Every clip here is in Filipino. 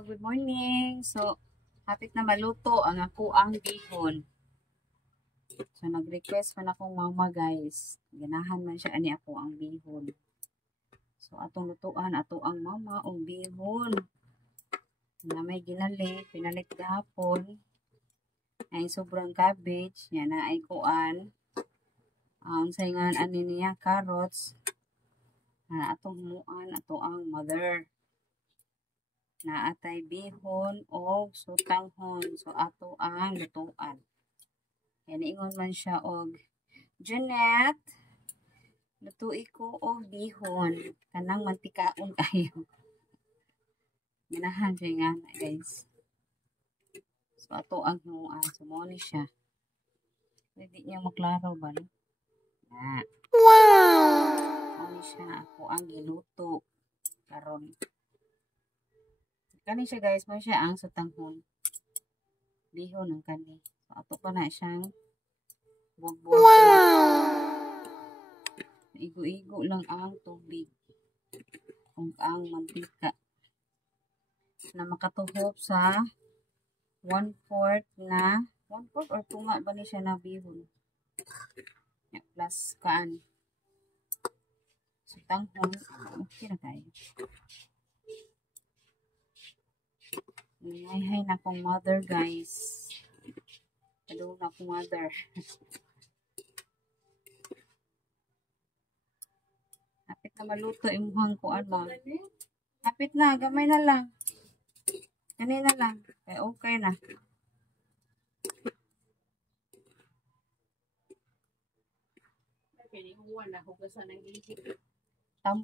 Good morning. So, hapit na maluto ang ako ang bihon. So, nag-request man akong mama guys. Ganahan man siya ani ako ang bihon. So, atong lutuan ato ang mama ang bihon. Na may ginali, pinalit gahapon. Ay sobrang cabbage, yan na ay kuan. Ang saingan ani niya carrots. Atong muan ato ang mother. Na atay bihon o sutanghon. So, ato ang lutuan. Yan, ingon man siya og Jeanette, lutui ko og bihon. Kanang mantikaon kayo. Ganahan siya nga na, guys. So, ato ang himuan. So, mo ni siya. Pwede niya maklaro ba? No? Na. Wow! Mo ni siya. Ako ang giluto. Karon. Kani siya, guys. Mo siya ang sutanghon. Bihon ang kani. So, ato pa na siyang buwag-buwag. Wow! Igo-igo lang ang tubig. Kung ang mantika. Na makatuhop sa 1/4 na 1/4 or tunga ba ni siya na bihon. Plus kaan. Sutanghon. Okay na tayo. Hay na akong mother, guys. Hello na akong mother. Hapit na maluto imuhang kuan mo. Hapit na, gamay na lang. Kanina lang. Okay na.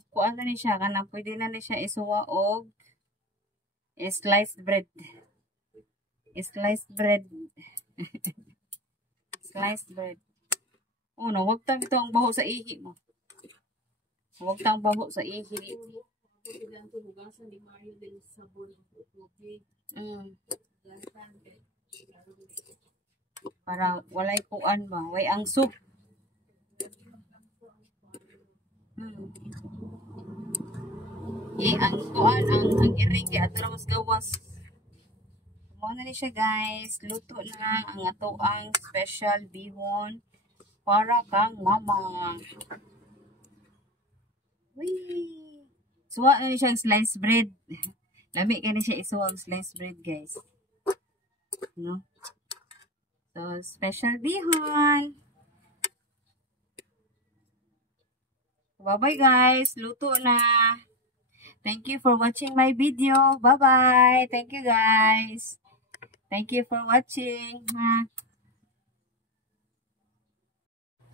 Kuan na ni siya. Kanang pwede na ni siya isuwa og sliced bread. Sliced bread. Sliced bread. Oh no, wag tang ito ang baho sa ihi mo. Wag tang baho sa ihi. Para walay kuan ba, way ang soup. Ang kuan ang iring kay atras mas gawas. Mo na ni siya, guys. Luto na ang ato ang special bihon para kang mama. Wee! Suwa na ni siyang sliced bread. Lami ka na siya isuwa ang sliced bread, guys. No? So, special bihon. Bye-bye, guys. Luto na. Thank you for watching my video. Bye-bye. Thank you, guys. Thank you for watching.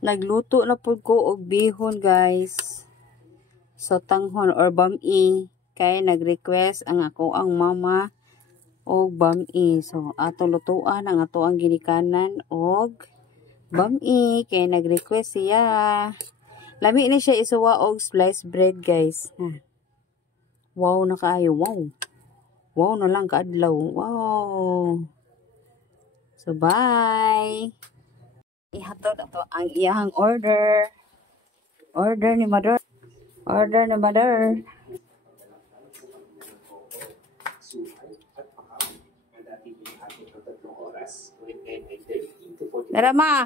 Nagluto na po ko og bihon, guys. So, tanghon or bami. Kaya nag-request ang ako ang mama og bami. So, ato lutuan ang ato ang ginikanan og bami. Kaya nag-request siya. Lami ni siya isuwa og sliced bread, guys. Wow na kaayo. Wow. Wow na lang kaadlaw. Wow. So, bye. Ihatod ato ang iyahang order. Order ni mother. Order ni mother. Tara, ma.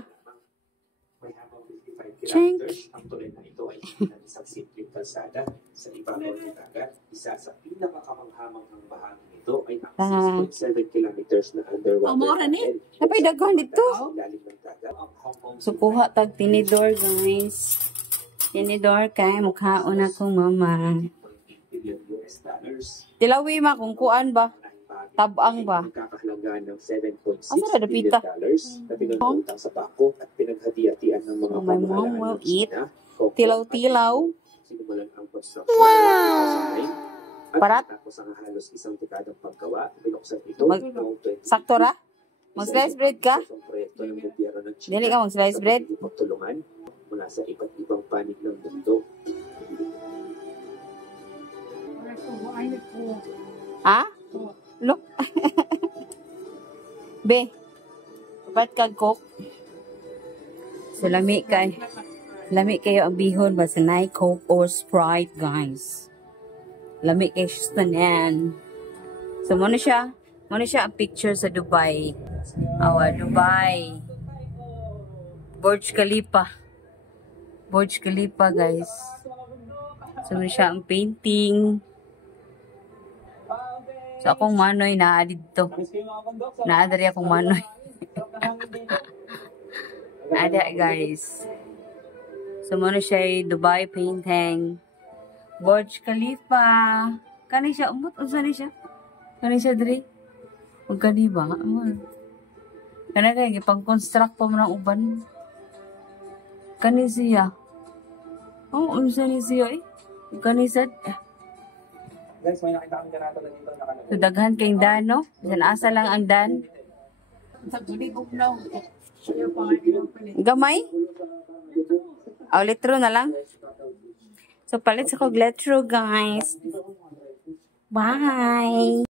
Chink. Ang tulad na ito ay isang simpleng kalsada sa ibabaw ng dagat. Isa sa pinakakamanghamanghang bahagi nito ay ang 6.7 kilometers na underwater tunnel. Napay daghan dito. So, kuha tag tinidor, guys. Tinidor kay mukhaon akong mama. Tilawi ma kung kuan ba? Tabang ba? Kakahalagaan ng 7.6 Asa na billion dollars na pinag-utang sa bako at pinaghati-hatian ng mga pamahalaan ng China. Tilaw-tilaw. Sinimulan ang construction. Wow! Parat? Tapos ang halos isang dekadang paggawa, binuksan ito sakto ra? Mag-slice bread ka? Dili ka mag-slice bread? Magtulungan mula sa iba't ibang panig ng mundo. Ha? Look. Be. Kapat kag coke. So, lami kayo ang bihon ba sa night coke or Sprite, guys. Lami kayo sa tanan. So, muna siya ang picture sa Dubai. Dubai. Burj Khalifa. Burj Khalifa, guys. So, muna siya ang painting. So, akong manoy naa dito. Naadari akong manoy. Ada, guys. So, muna siya ay Dubai painting. Burj Khalifa. Kani siya, unsa ni siya? Kani siya, Dre? Huwag ka di ba? Kani kayo, ipang-construct pa mo ng uban. Kani siya. Unsa ni siya eh? Kani siya. Guys, may nakita kang ganito na dito. So, daghan kayong dan, no? Diyan asa lang ang dan. Gamay? Litro na lang. So, palit sa kog litro, guys. Bye!